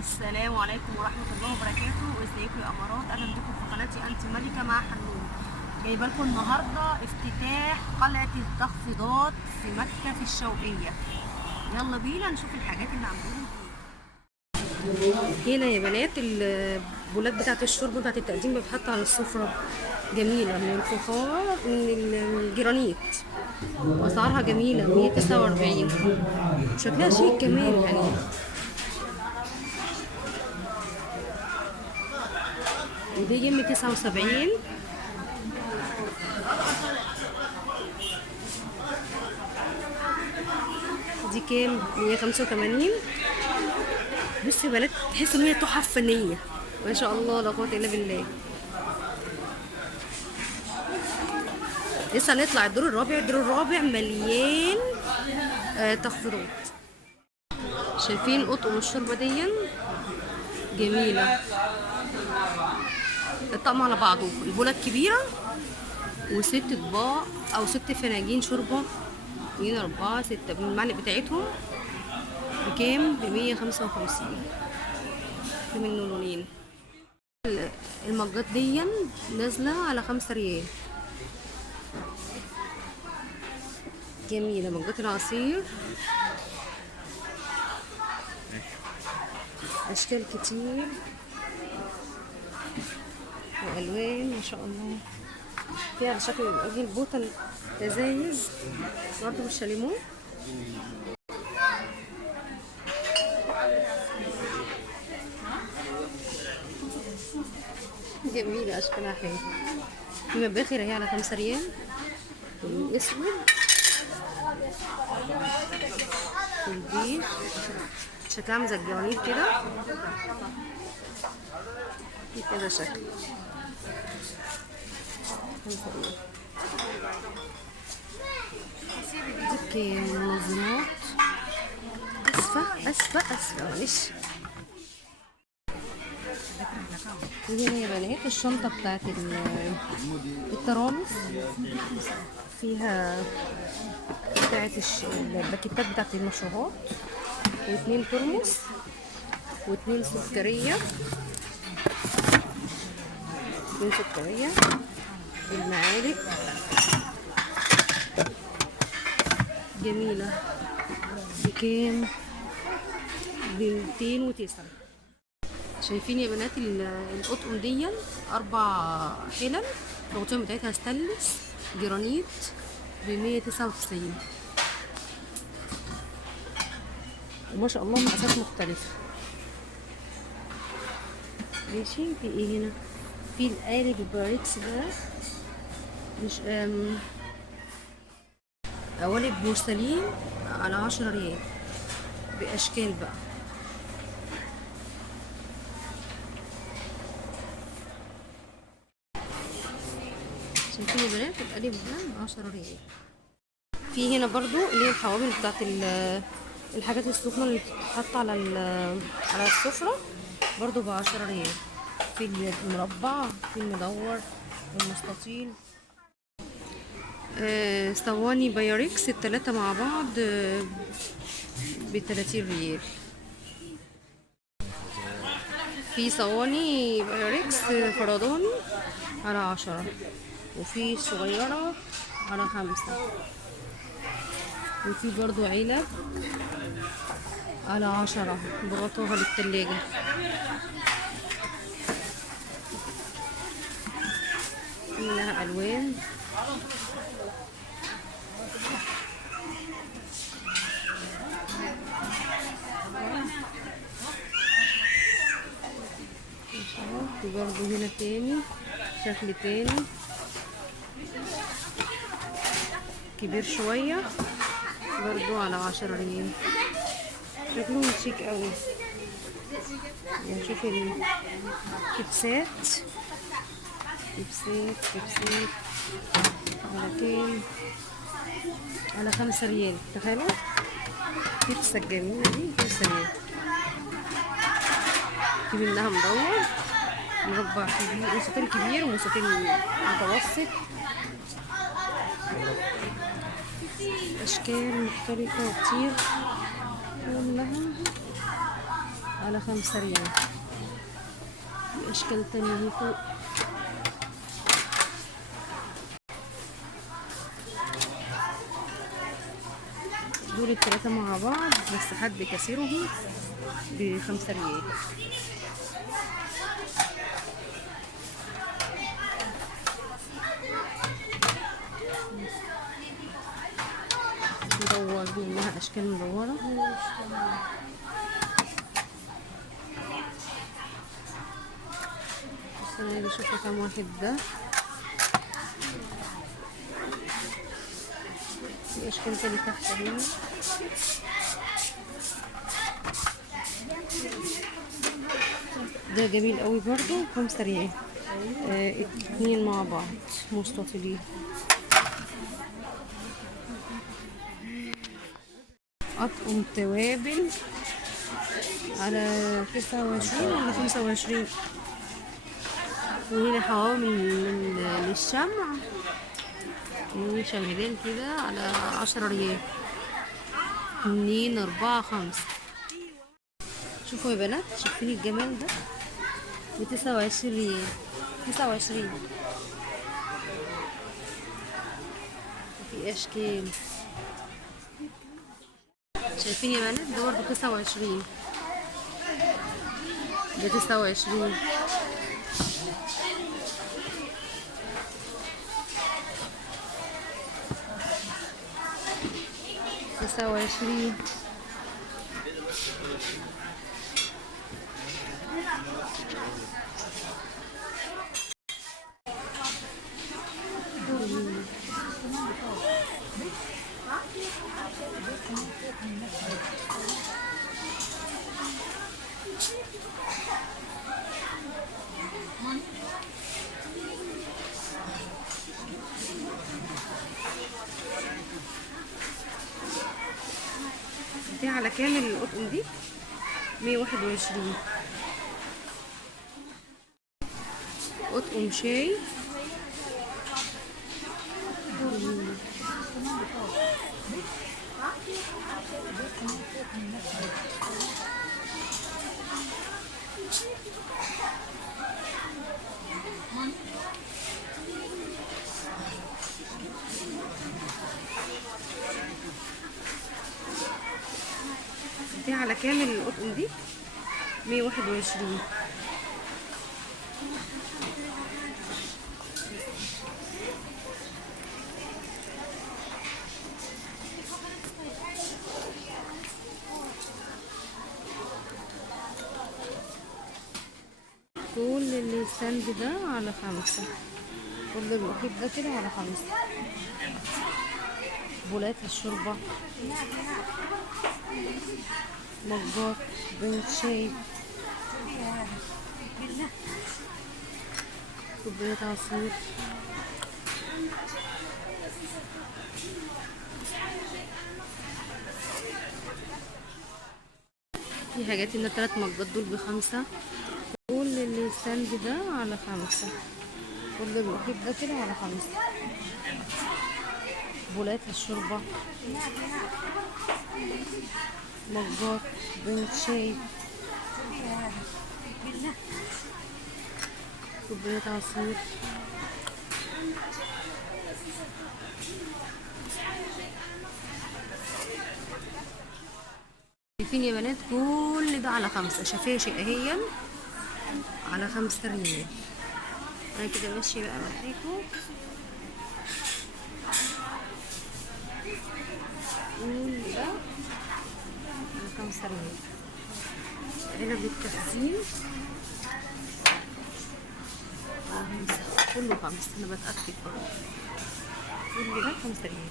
السلام عليكم ورحمة الله وبركاته. ازيكم يا امارات؟ اهلا بكم في قناتي انت ملكة مع حنون. جايبه لكم النهارده افتتاح قلعة التخفيضات في مكة في الشوقية. يلا بينا نشوف الحاجات اللي عاملينها هنا يا بنات. البولات بتاعة الشرب بتاعة التقديم بتتحط على السفرة، جميلة من الفخار من الجرانيت، واسعارها جميلة 149. شكلها شيك كمان يعني. ودي جيم 79. دي كام؟ 185. بصي يا بنات، تحس ان هي تحف فنيه، ما شاء الله لا قوه الا بالله. لسه هنطلع الدور الرابع. الدور الرابع مليان تخفيضات. شايفين اطقم الشوربه دي جميله، الطقم على بعضه، البوله الكبيره وست اطباق او ست فناجين شوربه، 2 4 6 بالمعلق بتاعتهم. بكام؟ ب 155. في منه لونين. المجات دي نازله على 5 ريال. جميله مجات العصير، اشكال كتير والوان ما شاء الله. في على شكل الاجل بوتل ازايز برضه بالشاليمو. جميله اشكالها حلوه. في مباخر هي على 5 ريال. الاسود والبيج شكلها عامل زي الجرانيت كده، في كذا شكل. دي منظمات. اسفة معلش. هنا يا بنات الشنطة بتاعت الترامس، فيها بتاعت الباكيتات بتاعت المشروبات، واتنين ترمس واتنين سكرية. اتنين سكرية. المعالق جميلة. بكام؟ ب209. شايفين يا بنات القطقم دي 4 حلل، الغطيان بتاعتها ستانلس جرانيت ب199. وما شاء الله مقاسات مختلفة. ماشي. في ايه هنا؟ في القالب الباركس ده، مش قوالب بورسلين على 10 ريال بأشكال بقى. شايفين يا بنات القالب ده 10 ريال. في هنا برضو اللي هي الحوامل بتاعت الحاجات السخنة اللي بتتحط على السفرة، برضو ب10 ريال. في المربع، في المدور، المستطيل. صواني بايوريكس التلاتة مع بعض ب30 ريال. في صواني بايوريكس فرداني على 10، وفي صغيرة على 5، وفي برضو علب على 10 بغطاها للتلاجة. منها ألوان. في برضو هنا تاني شكل تاني كبير شوية، برضو على 10 ريال. شكلهم شيك قوي. نشوف الكبسات. كبسات على كام؟ على 5 ريال. تخيلوا الكبسة الجميلة دي 5 ريال. في منها مدور، مربع كبير، مستطيل كبير ومستطيل متوسط، أشكال مختلفة كتير كلها على 5 ريال. في اشكال تانية هي فوق. دول ال3 مع بعض بس حد كسرهم ب5 ريال. مدور، دي منها اشكال مدورة. بس انا عايزة اشوف كام واحد ده. في اشكال تاني تحت هنا. ده جميل قوي برضو، 5 ريال. 2 مع بعض مستطيلين. اطقم توابل على 29 ولا 25. وهنا حوامل للشمع، شمعدان كده على 10 ريال. 2 4 5. شوفوا يا بنات، شايفين الجمال ده ب29 ريال. 29. وفي اشكال، شايفين يا بنات ده برضه 29. ده 29. دي على كامل القطن دي 121. قطن شاي. دي على كامل القطن دي 121. كل الستاند ده على 5. كل المحيط ده كده على 5. بولات الشوربة، مجات، بنت شاي، كوبايات عصير. في حاجات هنا 3 مجات دول ب5. كل الستاند ده على 5. كل المحيط ده كده على 5. بولات الشوربة، مجات، بنت شاي، كوبايات عصير. شايفين يا بنات كل ده على 5. شفاشق اهي على 5 ريال. انا كده ماشيه بقى معاكم. كل ده على 5 ريال. علب التخزين كله 5. انا بتأكد برضه كل ده 5 ريال.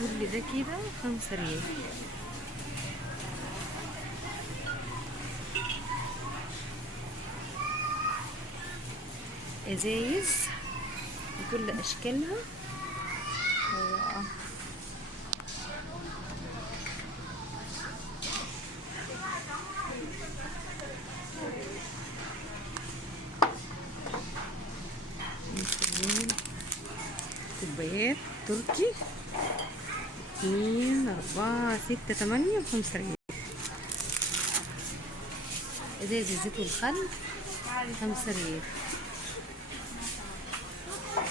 كل ده كده 5 ريال. ازايز بكل اشكالها. تركي 2 4 6 8 ب5 ريال. ازاز الزيت والخل 5 ريال.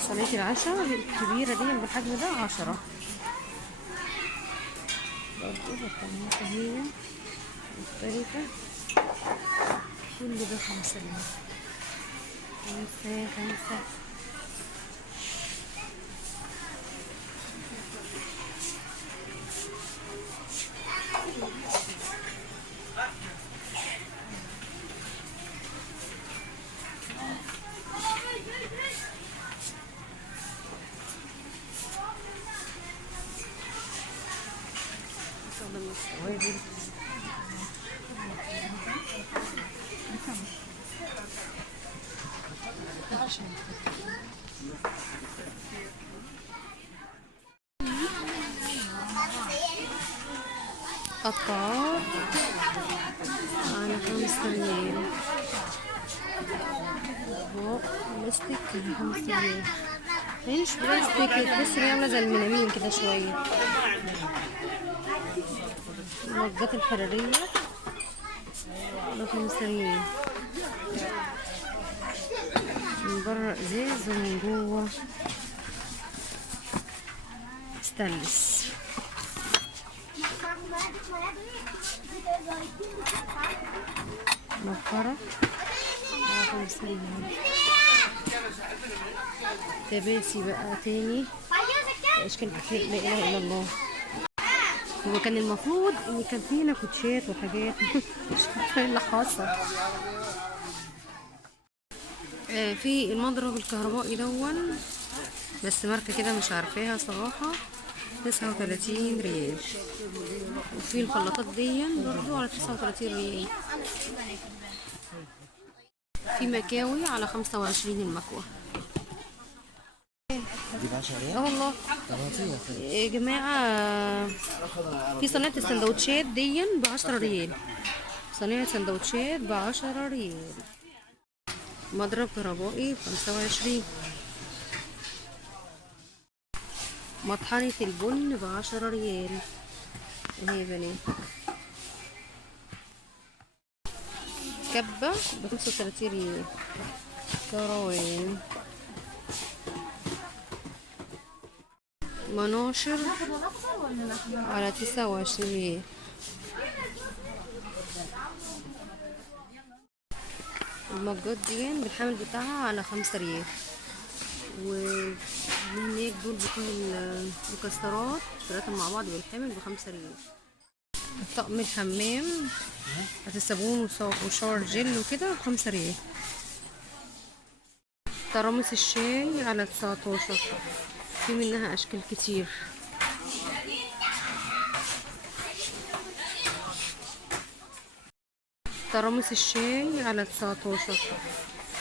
صينية العشاء الكبيرة دي بالحجم ده 10. برضه بطانية هي مختلفة. كل ده 5 ريال. 5. استخدم التوابل. قطعات على 5 ريال. اطباق بلاستيك على 5 ريال. هي مش بلاستيك، تحس ان هي عامله زي المنامين كده شويه. المجات الحراريه على 5 ريال. من بره ازاز ومن جوه ستانلس. مفرة على 5 ريال. تباسي بقى تاني اشكال كتير، لا اله الا الله. هو كان المفروض ان كان فينا كوتشات وحاجات مش عارفه ايه اللي حصل. في المضرب الكهربائي دون، بس ماركه كده مش عارفاها صراحه، 39 ريال. وفي الخلاطات دي برضو على 39 ريال. في مكاوي على 25 المكوى. اه والله يا جماعة، في صينية السندوتشات دي ب10 ريال. صينية سندوتشات ب10 ريال. مضرب كهربائي ب25. مطحنة البن ب10 ريال اهي يا بنات. كبة ب35 ريال. كروان. مناشر على 29 ريال. المجات دي بالحامل بتاعها على 5 ريال. وهناك دول بتوع المكسرات 3 مع بعض بالحامل ب5 ريال. طقم الحمام هات الصابون وشاور جل وكده ب5 ريال. ترامس الشاي على 19. في منها اشكال كتير. ترامس الشاي على 19.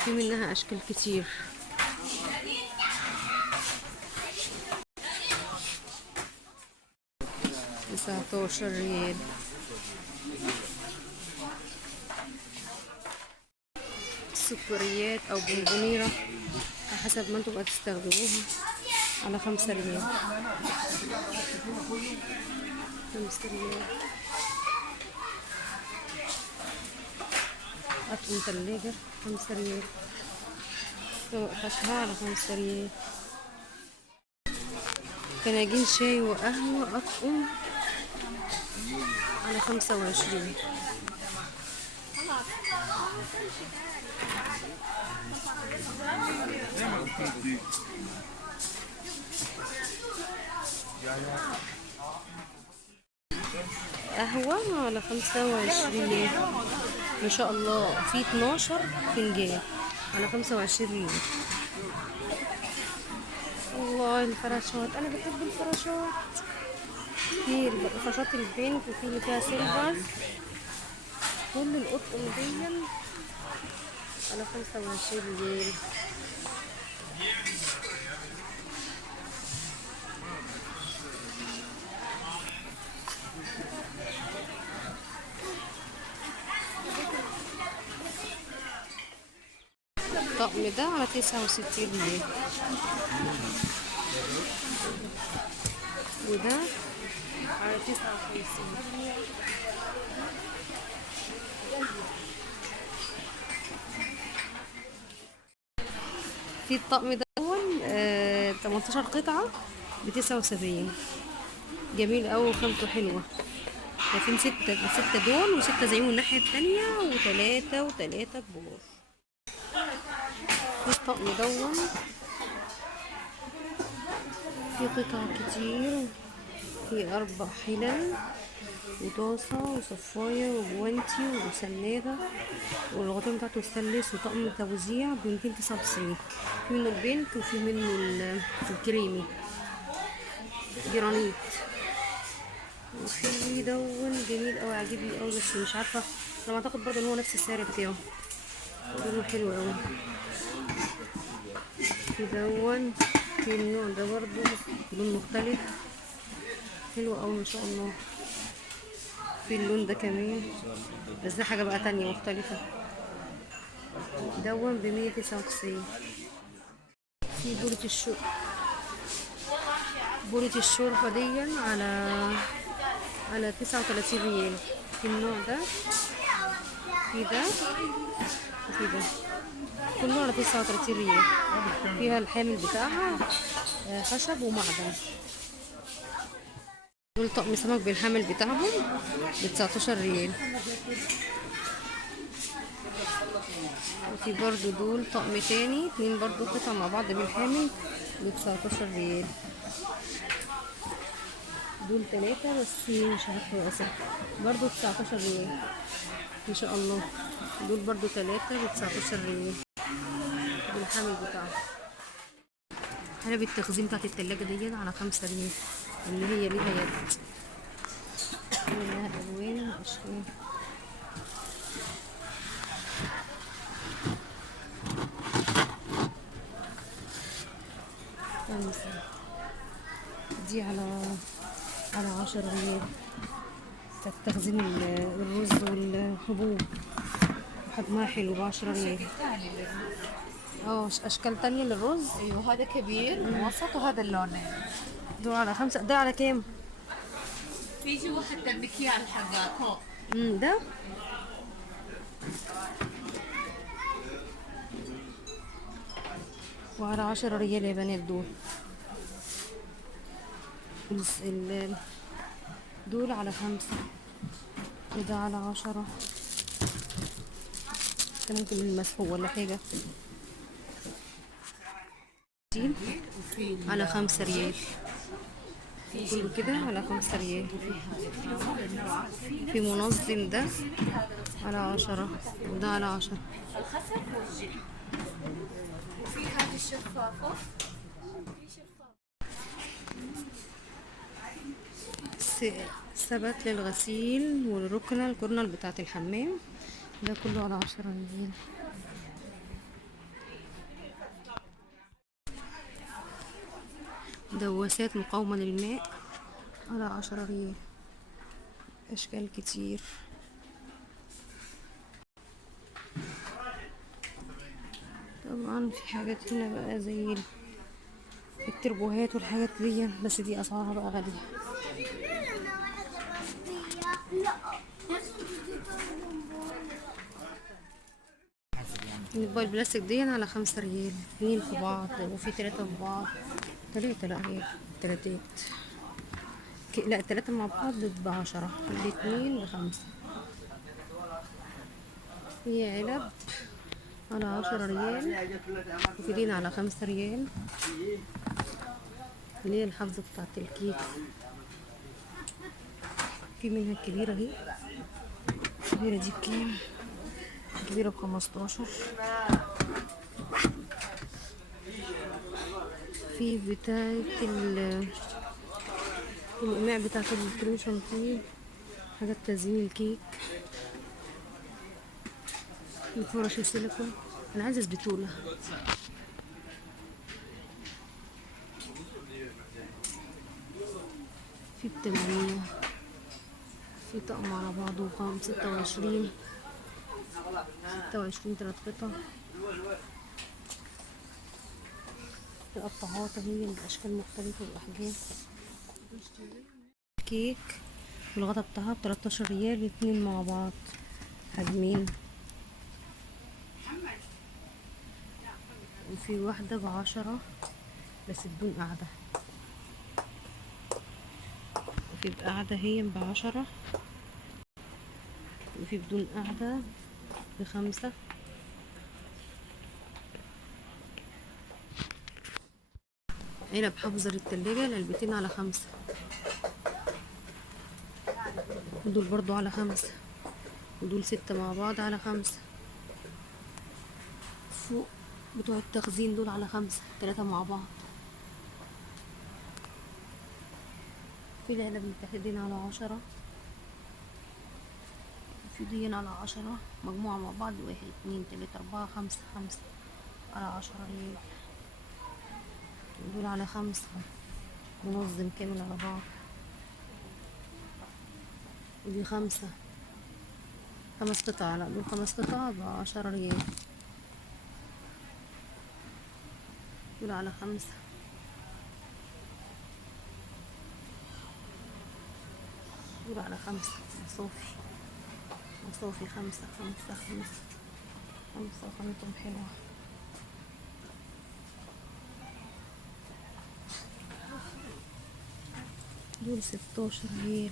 في منها اشكال كتير. ب19 ريال. سكريات او بونبونيرة حسب ما انتوا بقى تستخدموها على 5 ريال. 5 ريال. أطقم تلاجة 5 ريال. طبق فاكهة على 5 ريال. فناجين شاي وقهوة أطقم على 25. قهوة على 25. ما شاء الله في 12 فنجان على 25 ريال. والله الفراشات انا بحب الفراشات. في الفراشات البينك وفي اللي فيها سيلفر. كل القطن دي على 25 ريال. الطقم ده على 69 ريال. وده على 59. في الطقم ده 18 قطعة ب79. جميل أوي وخامته حلوة. شايفين ستة دول وستة زيهم الناحية التانية وتلاتة كبار. في الطقم دون في قطع كتير، في 4 حلل وطاسة وصفاية وجوانتي وسنادة والغطاء بتاعته مثلث وطقم توزيع ب299. في منه البينك وفي منه الكريمي جرانيت. وفي دون جميل اوي عاجبني اوي بس مش عارفة، انا اعتقد برضه ان هو نفس السعر بتاعه. لونه حلو اوي. في دون في النوع ده برضه لون مختلف حلو اوي ما شاء الله. في اللون ده كمان بس ده حاجة بقى تانية مختلفة. دون ب199. في بولة الشوربة دي على 39 ريال. في النوع ده في ده وفي ده كله على 39 ريال. فيها الحامل بتاعها خشب ومعدن. دول طقم سمك بالحامل بتاعهم ب19 ريال. وفي برضو دول طقم تاني 2 برضو قطع مع بعض بالحامل ب19 ريال. دول 3 بس مش عارفة اسف برضو 19 ريال ان شاء الله. دول برضو 3 ب19 ريال بالحامل بتاعهم. حلب التخزين بتاعت التلاجة دي على 5 ريال اللي هي ليها يد، ليها الوان واشكال. دي على 10 ريال بتاعت تخزين الرز والحبوب وحجمها حلو ب10 ريال. اشكال تانية للرز. ايوه هذا كبير ووسط وهذا اللونين. دول على 5. ده على كام؟ في واحد المكيال حقات هو. ده وعلى 10 ريال يا بنات. دول على 5 وده على 10. ده ممكن المسحوق ولا حاجة. على 5 ريال كله كده على 5 ريال. في منظم ده على 10 وده على 10. الخشب والجلد. وفي هذه الشفافة. ثبت للغسيل والركنة الكورنر بتاعت الحمام ده كله على 10 ريال. دواسات مقاومة للماء على 10 ريال. أشكال كتير. طبعا في حاجات هنا بقى زي التربوهات والحاجات دي بس دي أسعارها بقى غالية. الأطباق البلاستيك دي على 5 ريال. 2 في بعض وفي 3 في بعض. 3 لا هي 3 لا 3 مع بعض ب10. 2 ب5. هي علب على 10 ريال وفي دين على 5 ريال اللي هي الحافظة بتاعت الكيك. في منها الكبيرة اهي. الكبيرة دي بكام؟ الكبيرة ب15. في بتاعت الإماء بتاعت الكريم شانتيه، حاجات تزيين الكيك، الفرش السيليكون. أنا عايزة زبتولة. في ب8. في طقم على بعضه 26. 3 قطع القطاعات اهي بأشكال مختلفة وأحجام. كيك الغطا بتاعها ب13 ريال، الاتنين مع بعض حجمين. وفي واحدة ب10 بس بدون قاعدة، وفي بقاعدة هي ب10، وفي بدون قاعدة ب5. علب حافظة للتلاجة العلبتين على 5، ودول برضو على 5، ودول 6 مع بعض على 5. فوق بتوع التخزين دول على 5، 3 مع بعض. في العلب اللي تحت دي على 10، في دي على 10 مجموعة مع بعض، 1 2 3 4 5 5 على 10 ريال. دول على 5 منظم كامل على بعض. ودي 5 قطع، لا دول 5 قطع ب10 ريال. دول على 5. دول على 5 مصافي، مصافي 5 5 5 5 وخامتهم حلوة. دول 16 ريال.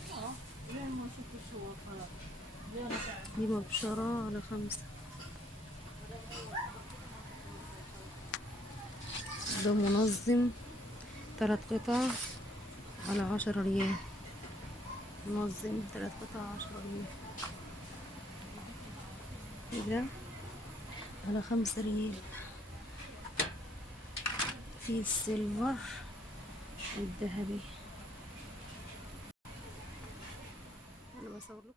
دي مبشرة على 5. ده منظم 3 قطع على 10 ريال. منظم 3 قطع 10 ريال. ده على 5 ريال. في السيلفر والذهبي. انا بصور لكم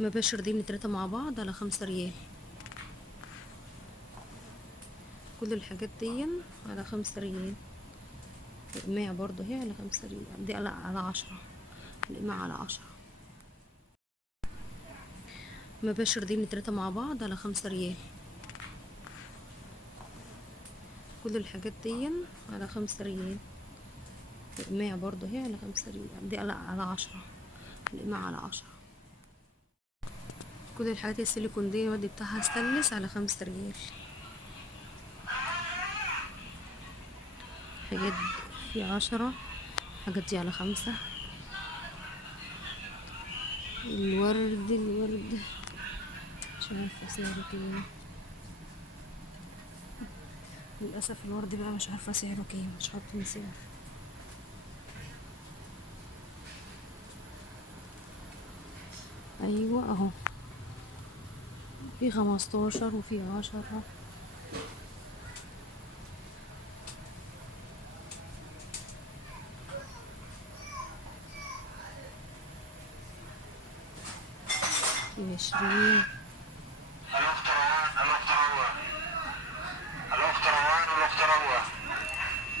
مباشر دي من 3 مع بعض على 5 ريال. كل الحاجات دي على 5 ريال. القماع برضو هي على 5 ريال، دي على 10. القماع على 10. مباشر دي من 3 مع بعض على 5 ريال. كل الحاجات دي على 5 ريال. القماع برضو هي على 5 ريال، دي على 10. القماع على 10. كل الحاجات السيليكون دي الواد بتاعها ستانلس على 5 ريال. حاجات في 10، حاجات دي على 5. الورد مش عارفة سعره كام للأسف. الورد بقى مش عارفة سعره كام، مش حاطين سعر. أيوة أهو، في 15 وفي 10. في 20. الأخت روان، الأخت روان، الأخت روان والأخت روان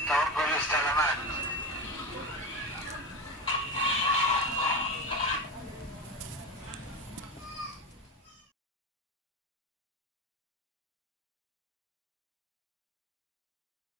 توقع الاستعلامات.